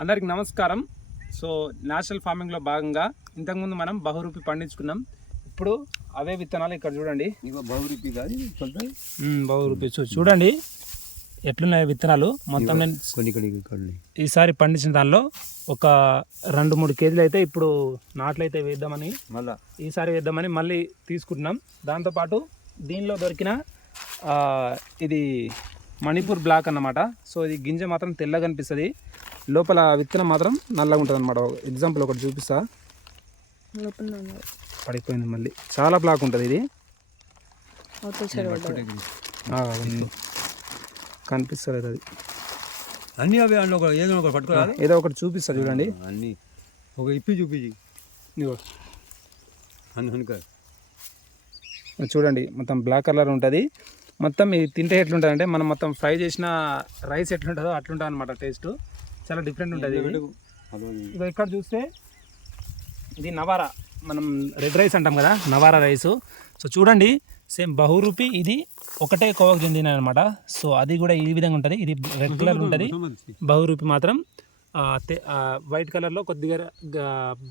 అందరికి నమస్కారం. So national ఫార్మింగ్లో భాగంగా ఇంతకుముందు మనం బహురూపి పండించుకున్నాం. ఇప్పుడు అవే విత్తనాలు ఇక్కడ చూడండి. బహురూపి కాదు బహురూపి. చూడండి. ఎట్లున్నాయి విత్తనాలు? మొత్తం నేను ఈసారి పండించిన దానిలో ఒక రెండు మూడు కేజీలు అయితే ఇప్పుడు నాట్లు అయితే వేద్దామని మళ్ళా. ఈసారి వేద్దామని మళ్ళీ తీసుకుంటున్నాం. దాంతోపాటు దీనిలో దొరికిన ఇది మణిపూర్ బ్లాక్ అన్నమాట. సో ఇది గింజ మాత్రం తెల్లగా కనిపిస్తుంది లోపల విత్తనం మాత్రం నల్లగా ఉంటుంది అనమాట ఎగ్జాంపుల్ ఒకటి చూపిస్తా. పడిపోయింది మళ్ళీ. చాలా బ్లాక్ ఉంటుంది ఇది. కనిపిస్తలేదు అది. అన్ని అవి అందులో ఏదో ఒకటి పట్టుకోవాలి ఏదో ఒకటి చూపిస్తా చూడండి. అన్ని. ఒక ఇప్పి చూపించి ఇదిగో. అన్ని అనుక చూడండి మొత్తం బ్లాక్ కలర్ ఉంటుంది. మొత్తం ఇది తింటే ఎట్లుంటుంది అంటే మనం మొత్తం ఫ్రై చేసిన రైస్ ఎట్లుంటుందో అట్లుంటుంది అనమాట టేస్ట్ చాలా డిఫరెంట్ ఉంటుంది ఇది. ఇక ఇక్కడ చూస్తే ఇది నవారా మనం రెడ్ రైస్ అంటాం కదా నవారా రైస్. సో చూడండి సేమ్ బహురూపి ఇది ఒకటే కోవకు చెందిన అనమాట సో అది కూడా ఈ విధంగా ఉంటుంది. ఇది రెడ్ కలర్ ఉంటుంది. బహురూపి మాత్రం వైట్ కలర్లో కొద్దిగా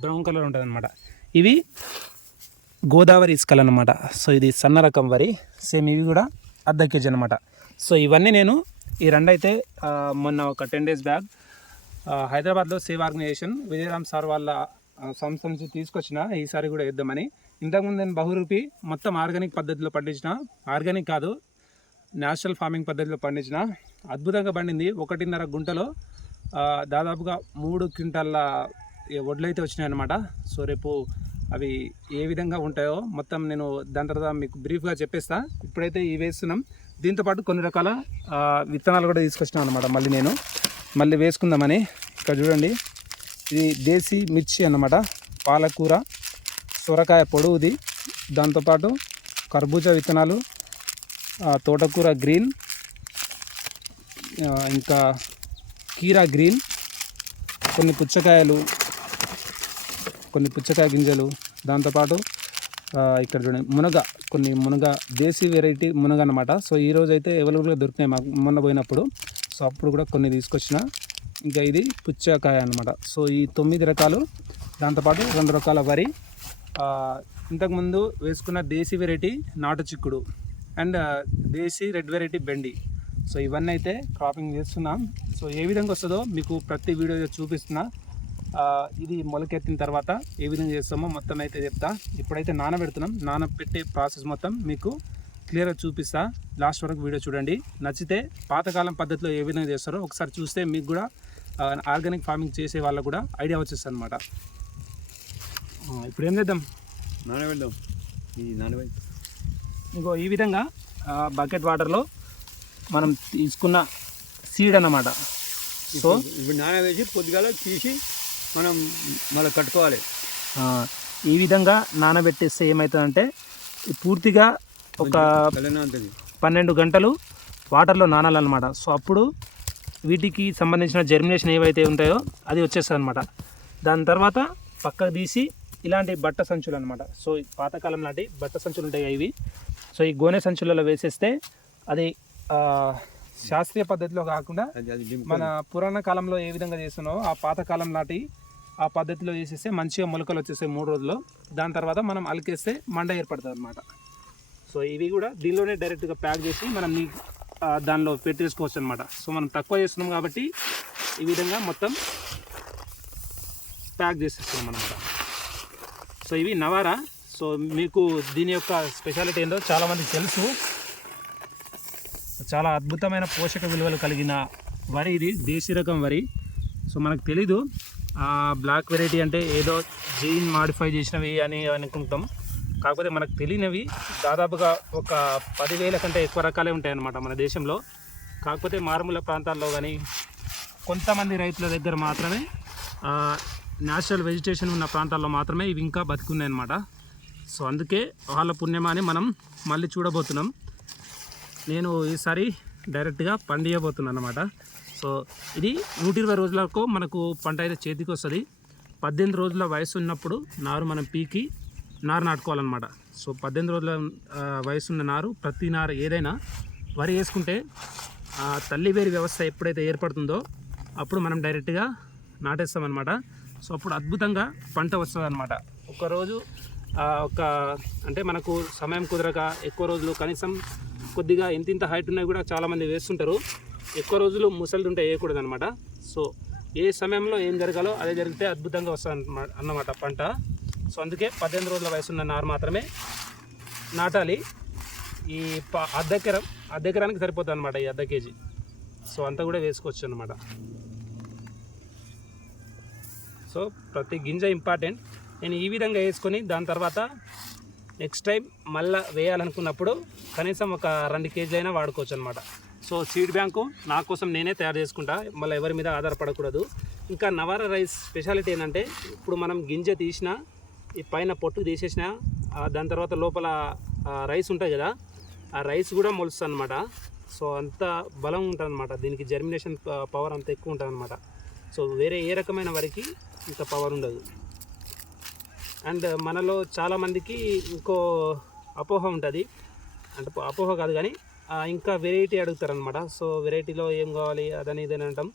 బ్రౌన్ కలర్ ఉంటుంది అనమాట ఇవి గోదావరి ఇసుకలు అనమాట సో ఇది సన్న రకం వరి సేమ్ ఇవి కూడా అర్ధ కేజీ అనమాట సో ఇవన్నీ నేను ఈ రెండు అయితే ఆ, మొన్న ఒక టెన్ డేస్ బ్యాక్ హైదరాబాద్లో సేవ్ ఆర్గనైజేషన్ విజయరామ్ సార్ వాళ్ళ సంస్థ నుంచి తీసుకొచ్చిన ఈసారి కూడా వేద్దామని. ఇంతకుముందు నేను బహురూపి మొత్తం ఆర్గానిక్ పద్ధతిలో పండించిన ఆర్గానిక్ కాదు నేచురల్ ఫార్మింగ్ పద్ధతిలో పండించిన. అద్భుతంగా పండింది. ఒకటిన్నర గుంటలో దాదాపుగా మూడు క్వింటాల వడ్లు అయితే వచ్చినాయి అనమాట సో రేపు అవి ఏ విధంగా ఉంటాయో మొత్తం నేను దాని తర్వాత మీకు బ్రీఫ్గా చెప్పేస్తా. ఇప్పుడైతే ఇవి వేస్తున్నాం. దీంతోపాటు కొన్ని రకాల విత్తనాలు కూడా తీసుకొచ్చినాం అనమాట మళ్ళీ నేను. మళ్ళీ వేసుకుందామని. ఇక్కడ చూడండి ఇది దేశీ మిర్చి అన్నమాట. పాలకూర సొరకాయ పొడవుది. దాంతోపాటు కర్బూజా విత్తనాలు తోటకూర గ్రీన్ ఇంకా కీరా గ్రీన్ కొన్ని పుచ్చకాయలు కొన్ని పుచ్చకాయ గింజలు. దాంతోపాటు ఇక్కడ చూడండి మునగ కొన్ని మునగ దేశీ వెరైటీ మునగ అనమాట సో ఈ రోజు అయితే అవైలబుల్గా దొరికినాయి మాకు మొన్న పోయినప్పుడు. సో అప్పుడు కూడా కొన్ని తీసుకొచ్చిన. ఇంకా ఇది పుచ్చకాయ అనమాట సో ఈ తొమ్మిది రకాలు దాంతోపాటు రెండు రకాల వరి ఇంతకుముందు వేసుకున్న దేశీ వెరైటీ నాటు చిక్కుడు అండ్ దేశీ రెడ్ వెరైటీ బెండి. సో ఇవన్నీ అయితే క్రాపింగ్ చేస్తున్నాం. సో ఏ విధంగా వస్తుందో మీకు ప్రతి వీడియో చూపిస్తున్నా. ఇది మొలకెత్తిన తర్వాత ఏ విధంగా చేస్తామో మొత్తం అయితే చెప్తా. ఇప్పుడైతే నానబెడుతున్నాం. నానబెట్టే ప్రాసెస్ మొత్తం మీకు క్లియర్గా చూపిస్తా. లాస్ట్ వరకు వీడియో చూడండి. నచ్చితే పాతకాలం పద్ధతిలో ఏ విధంగా చేస్తారో ఒకసారి చూస్తే మీకు కూడా ఆర్గానిక్ ఫార్మింగ్ చేసే వాళ్ళకు కూడా ఐడియా వచ్చేస్తుంది అనమాట ఇప్పుడు ఏం చేద్దాం? నానబెడదాం ఈ నానబెట్టి ఇంకో ఈ విధంగా బకెట్ వాటర్లో మనం తీసుకున్న సీడ్ అన్నమాట. సో ఇప్పుడు నానబెట్టి పొద్దుగాల తీసి మనం మళ్ళీ కట్టుకోవాలి. ఈ విధంగా నానబెట్టేస్తే ఏమవుతుందంటే ఇది పూర్తిగా ఒక పన్నెండు గంటలు వాటర్లో నానాలన్నమాట. సో అప్పుడు వీటికి సంబంధించిన జర్మినేషన్ ఏవైతే ఉంటాయో అది వచ్చేస్తుంది అనమాట దాని తర్వాత పక్కకు తీసి ఇలాంటి బట్ట సంచులు అనమాట సో ఈ పాతకాలం లాంటి బట్ట సంచులు ఉంటాయి ఇవి. సో ఈ గోనె సంచులలో వేసేస్తే అది శాస్త్రీయ పద్ధతిలో కాకుండా మన పురాణ కాలంలో ఏ విధంగా చేస్తున్నావో ఆ పాతకాలం నాటి ఆ పద్ధతిలో చేసేస్తే మంచిగా మొలకలు వచ్చేస్తాయి మూడు రోజుల్లో. దాని తర్వాత మనం అలికేస్తే మండ ఏర్పడుతుంది అనమాట సో ఇవి కూడా దీనిలోనే డైరెక్ట్గా ప్యాక్ చేసి మనం నీ దానిలో పెట్టేసుకోవచ్చు అనమాట సో మనం తక్కువ చేస్తున్నాం కాబట్టి ఈ విధంగా మొత్తం ప్యాక్ చేసేస్తున్నాం అనమాట సో ఇవి నవారా. సో మీకు దీని యొక్క స్పెషాలిటీ ఏంటో చాలామంది తెలుసు. చాలా అద్భుతమైన పోషక విలువలు కలిగిన వరి ఇది దేశీ రకం వరి. సో మనకు తెలీదు బ్లాక్ వెరైటీ అంటే ఏదో జీన్ మాడిఫై చేసినవి అని అనుకుంటాం. కాకపోతే మనకు తెలియనివి దాదాపుగా ఒక పదివేల కంటే ఎక్కువ రకాలే ఉంటాయన్నమాట మన దేశంలో. కాకపోతే మారుమూల ప్రాంతాల్లో కానీ కొంతమంది రైతుల దగ్గర మాత్రమే న్యాచురల్ వెజిటేషన్ ఉన్న ప్రాంతాల్లో మాత్రమే ఇవి ఇంకా బతుకున్నాయి అన్నమాట సో అందుకే వాళ్ళ పుణ్యమాని మనం మళ్ళీ చూడబోతున్నాం. నేను ఈసారి డైరెక్ట్గా పండియబోతున్నాను అనమాట సో ఇది నూట ఇరవై రోజులకు మనకు పంట అయితే చేతికి వస్తుంది పద్దెనిమిది రోజుల వయసు ఉన్నప్పుడు నారు మనం పీకి నారు నాటుకోవాలన్నమాట. సో పద్దెనిమిది రోజుల వయసున్న నారు ప్రతి నారు ఏదైనా వరి వేసుకుంటే తల్లి వేరు వ్యవస్థ ఎప్పుడైతే ఏర్పడుతుందో అప్పుడు మనం డైరెక్ట్గా నాటేస్తాం సో అప్పుడు అద్భుతంగా పంట వస్తుంది అనమాట ఒకరోజు ఒక అంటే మనకు సమయం కుదరక ఎక్కువ రోజులు కనీసం కొద్దిగా ఎంత ఇంత హైట్ ఉన్నాయి కూడా చాలామంది వేస్తుంటారు. ఎక్కువ రోజులు ముసలి ఉంటే వేయకూడదు అనమాట సో ఏ సమయంలో ఏం జరగాలో అదే జరిగితే అద్భుతంగా వస్తుంది అన్నమాట పంట. సో అందుకే పద్దెనిమిది రోజుల వయసు ఉన్న నారు మాత్రమే నాటాలి. ఈ ప అర్ధెకరం అర్ధెకరానికి సరిపోతుంది అనమాట ఈ అర్ధ కేజీ. సో అంతా కూడా వేసుకోవచ్చు అనమాట సో ప్రతి గింజ ఇంపార్టెంట్. నేను ఈ విధంగా వేసుకొని దాని తర్వాత నెక్స్ట్ టైం మళ్ళా వేయాలనుకున్నప్పుడు కనీసం ఒక రెండు కేజీ అయినా వాడుకోవచ్చు అనమాట సో సీడ్ బ్యాంకు నా కోసం నేనే తయారు చేసుకుంటా. మళ్ళీ ఎవరి మీద ఆధారపడకూడదు. ఇంకా నవారా రైస్ స్పెషాలిటీ ఏంటంటే ఇప్పుడు మనం గింజ తీసిన ఈ పైన పొట్టు తీసేసిన దాని తర్వాత లోపల రైస్ ఉంటుంది కదా ఆ రైస్ కూడా మొలుస్తుంది అనమాట సో అంత బలం ఉంటుంది అనమాట దీనికి జర్మినేషన్ పవర్ అంత ఎక్కువ ఉంటుంది అనమాట సో వేరే ఏ రకమైన వరికి ఇంత పవర్ ఉండదు. అండ్ మనలో చాలామందికి ఇంకో అపోహ ఉంటుంది. అంటే అపోహ కాదు కానీ ఇంకా వెరైటీ అడుగుతారనమాట సో వెరైటీలో ఏం కావాలి అదని ఇదని అంటాం.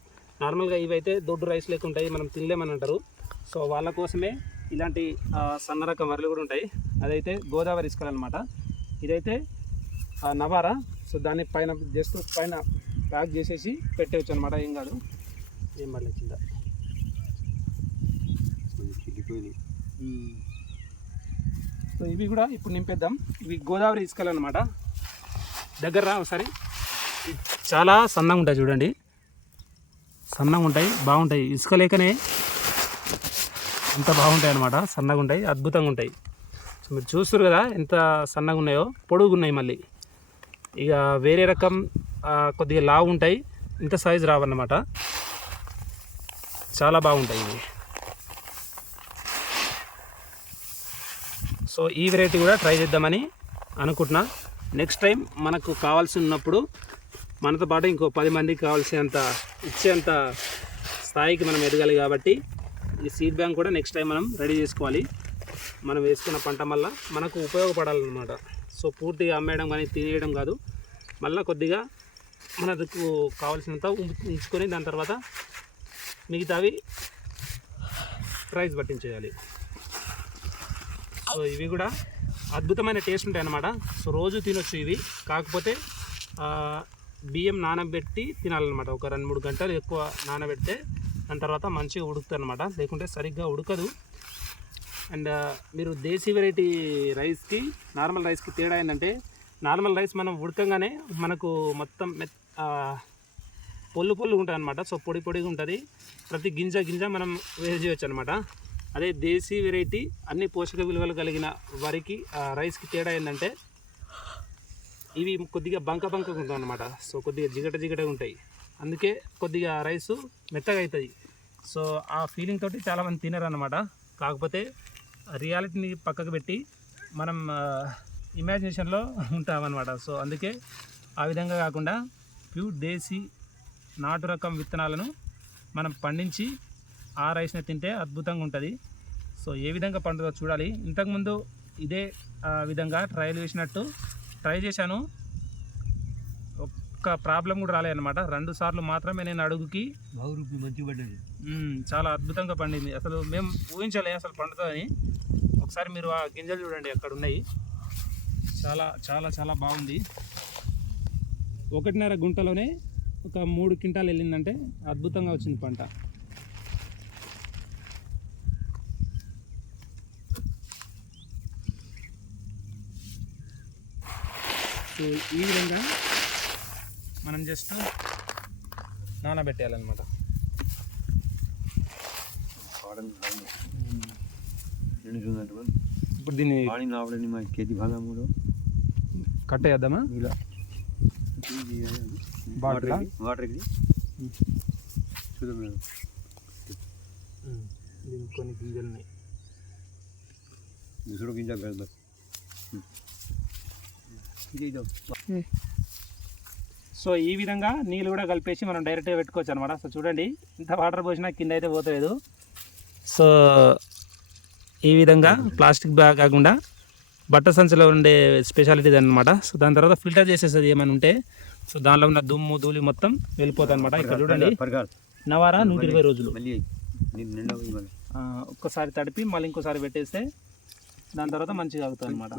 నార్మల్గా ఇవైతే దొడ్డు రైస్ లెక్క ఉంటాయి మనం తినలేమని అంటారు. సో వాళ్ళ కోసమే ఇలాంటి సన్న రకం వరలు కూడా ఉంటాయి. అదైతే గోదావరి ఇసుకలు అనమాట ఇదైతే నవారా. సో దాన్ని పైన జస్ట్ పైన ప్యాక్ చేసేసి పెట్టేయచ్చు అనమాట ఏం కాదు. ఏం కింద చిక్కిపోయినాయి సో ఇవి కూడా ఇప్పుడు నింపేద్దాం. ఇవి గోదావరి ఇసుకలు అనమాట దగ్గర రా ఒకసారి. చాలా సన్నగా ఉంటాయి చూడండి. సన్నగా ఉంటాయి బాగుంటాయి. ఇసుక లేకనే ఎంత బాగుంటాయి అనమాట సన్నగా ఉంటాయి అద్భుతంగా ఉంటాయి సో మీరు చూస్తారు కదా ఎంత సన్నగా ఉన్నాయో పొడుగున్నాయి మళ్ళీ. ఇక వేరే రకం కొద్దిగా లావు ఉంటాయి ఇంత సైజు రావన్నమాట. చాలా బాగుంటాయి ఇవి. సో ఈ వెరైటీ కూడా ట్రై చేద్దామని అనుకుంటున్నా. నెక్స్ట్ టైం మనకు కావాల్సి ఉన్నప్పుడు మనతో పాటు ఇంకో పది మందికి కావాల్సినంత ఇచ్చేంత స్థాయికి మనం ఎదగాలి కాబట్టి ఈ సీడ్ బ్యాంక్ కూడా నెక్స్ట్ టైం మనం రెడీ చేసుకోవాలి. మనం వేసుకున్న పంట వల్ల మనకు ఉపయోగపడాలన్నమాట. సో పూర్తిగా అమ్మేయడం కానీ తినేయడం కాదు. మళ్ళీ కొద్దిగా మనకు కావాల్సినంత ఉంచుకొని దాని తర్వాత మిగతావి ప్రైస్ పట్టించేయాలి. సో ఇవి కూడా అద్భుతమైన టేస్ట్ ఉంటాయి అన్నమాట. సో రోజు తినొచ్చు ఇవి. కాకపోతే బియ్యం నానబెట్టి తినాలన్నమాట. ఒక రెండు మూడు గంటలు ఎక్కువ నానబెడితే దాని తర్వాత మంచిగా ఉడుకుతుంది అనమాట లేకుంటే సరిగ్గా ఉడకదు. అండ్ మీరు దేశీ వెరైటీ రైస్కి నార్మల్ రైస్కి తేడా ఏంటంటే నార్మల్ రైస్ మనం ఉడకంగానే మనకు మొత్తం మెత్ పొల్లు పొల్లు ఉంటుంది అనమాట సో పొడి పొడిగా ఉంటుంది. ప్రతి గింజ గింజ మనం వేరు చేయొచ్చు అనమాట అదే దేశీ వెరైటీ అన్ని పోషక విలువలు కలిగిన వరికి రైస్కి తేడా ఏంటంటే ఇవి కొద్దిగా బంక బంకగా ఉంటాయి అనమాట సో కొద్దిగా జిగట జిగటగా ఉంటాయి. అందుకే కొద్దిగా రైస్ మెత్తగా అవుతుంది. సో ఆ ఫీలింగ్ తోటి చాలామంది తినరు అనమాట కాకపోతే రియాలిటీని పక్కకు పెట్టి మనం ఇమాజినేషన్లో ఉంటామన్నమాట. సో అందుకే ఆ విధంగా కాకుండా ప్యూర్ దేశీ నాటు రకం విత్తనాలను మనం పండించి ఆ రైస్ని తింటే అద్భుతంగా ఉంటుంది. సో ఏ విధంగా పండుగ చూడాలి. ఇంతకుముందు ఇదే ఆ, విధంగా ట్రయల్ చేసినట్టు ట్రై చేశాను. ఒక్క ప్రాబ్లం కూడా రాలేదన్నమాట రెండు సార్లు మాత్రమే నేను అడుగుకి మంచిగా పడ్డది. మ్మ్, చాలా అద్భుతంగా పండింది. అసలు మేము ఊహించలే అసలు పండుతుందని. ఒకసారి మీరు ఆ గింజలు చూడండి అక్కడ ఉన్నాయి. చాలా చాలా చాలా బాగుంది. ఒకటిన్నర గుంటలోనే ఒక మూడు క్వింటాలు వెళ్ళిందంటే అద్భుతంగా వచ్చింది పంట. సో ఈ విధంగా మనం జస్ట్ నానబెట్టేయాలన్నమాట. ఇప్పుడు దీన్ని పానీ నావడని మా కేతి మూడు కట్ అయ్యేద్దామా ఇలా. వాటర్ వాటర్ చూద్దాం దీనికి కొన్ని గింజలు ఉన్నాయి. సో ఈ విధంగా నీళ్ళు కూడా కలిపేసి మనం డైరెక్ట్గా పెట్టుకోవచ్చు అనమాట సో చూడండి ఇంత వాటర్ పోసినా కింద అయితే పోతలేదు. సో ఈ విధంగా ప్లాస్టిక్ బ్యాగ్ కాకుండా బట్ట సంచిలో ఉండే స్పెషాలిటీ అనమాట సో దాని తర్వాత ఫిల్టర్ చేసేస్తుంది ఏమైనా ఉంటే సో దానిలో ఉన్న దుమ్ము ధూళి మొత్తం వెళ్ళిపోతుంది అనమాట ఇక్కడ చూడండి నవారా నూట ఇరవై రోజులు. ఒక్కసారి తడిపి మళ్ళీ ఇంకోసారి పెట్టేస్తే దాని తర్వాత మంచిగా అవుతుంది అనమాట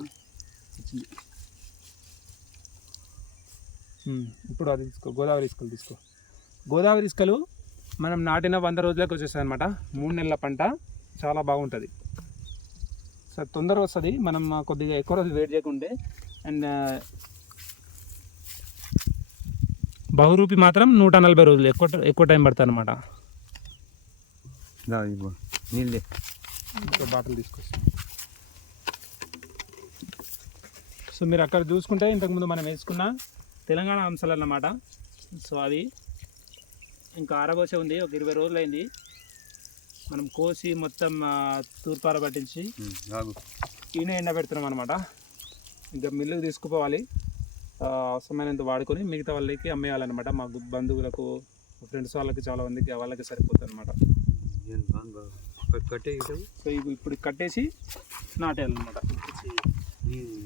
ఇప్పుడు అది తీసుకో గోదావరి ఇసుకలు తీసుకో. గోదావరి ఇసుకలు మనం నాటిన వంద రోజులకు వచ్చేస్తాయి అనమాట మూడు నెలల పంట చాలా బాగుంటుంది. సో తొందరగా వస్తుంది. మనం కొద్దిగా ఎక్కువ రోజులు వెయిట్ చేయకుంటే అండ్ బహురూపి మాత్రం నూట నలభై రోజులు ఎక్కువ ఎక్కువ టైం పడుతుంది అనమాట నీళ్ళే ఒక బాటిల్ తీసుకొస్తాం. సో మీరు అక్కడ చూసుకుంటే ఇంతకుముందు మనం వేసుకున్న తెలంగాణ అంశాలు అన్నమాట సో అది ఇంకా ఆరబోసే ఉంది. ఒక ఇరవై రోజులు అయింది మనం కోసి మొత్తం తూర్పార పట్టించి ఈయన ఎండబెడుతున్నాం అనమాట ఇంకా మిల్లుకి తీసుకుపోవాలి. అవసరమైనంత వాడుకొని మిగతా వాళ్ళకి అమ్మేయాలన్నమాట. మా బంధువులకు ఫ్రెండ్స్ వాళ్ళకి చాలా మందికి వాళ్ళకి సరిపోతుంది అనమాట సో ఇప్పుడు కట్టేసి నాటేయాలన్నమాట.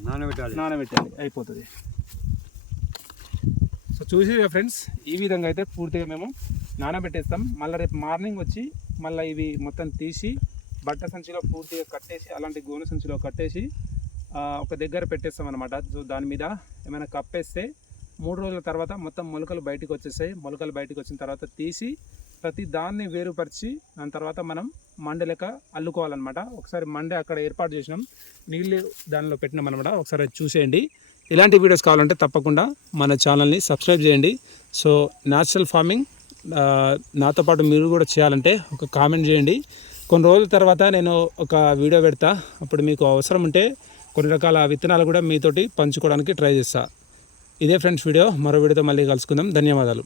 నానబెట్టాలి. నానబెట్టాలి. అయిపోతుంది. చూసి ఫ్రెండ్స్? ఈ విధంగా అయితే పూర్తిగా మేము నానబెట్టేస్తాం. మళ్ళీ రేపు మార్నింగ్ వచ్చి మళ్ళీ ఇవి మొత్తం తీసి బట్ట సంచిలో పూర్తిగా కట్టేసి అలాంటి గోనె సంచిలో కట్టేసి ఒక దగ్గర పెట్టేస్తాం అనమాట సో దాని మీద ఏమైనా కప్పేస్తే మూడు రోజుల తర్వాత మొత్తం మొలకలు బయటకు వచ్చేస్తాయి. మొలకలు బయటకు వచ్చిన తర్వాత తీసి ప్రతి దాన్ని వేరుపరిచి దాని తర్వాత మనం మండ లెక్క అల్లుకోవాలన్నమాట. ఒకసారి మండే అక్కడ ఏర్పాటు చేసినాం. నీళ్ళు దానిలో పెట్టినాం అనమాట ఒకసారి అది చూసేయండి. ఇలాంటి వీడియోస్ కావాలంటే తప్పకుండా మన ఛానల్ని సబ్స్క్రైబ్ చేయండి. సో న్యాచురల్ ఫార్మింగ్ నాతో పాటు మీరు కూడా చేయాలంటే ఒక కామెంట్ చేయండి. కొన్ని రోజుల తర్వాత నేను ఒక వీడియో పెడతా. అప్పుడు మీకు అవసరం ఉంటే కొన్ని రకాల విత్తనాలు కూడా మీతోటి పంచుకోవడానికి ట్రై చేస్తా. ఇదే ఫ్రెండ్స్ వీడియో. మరో వీడియోతో మళ్ళీ కలుసుకుందాం. ధన్యవాదాలు.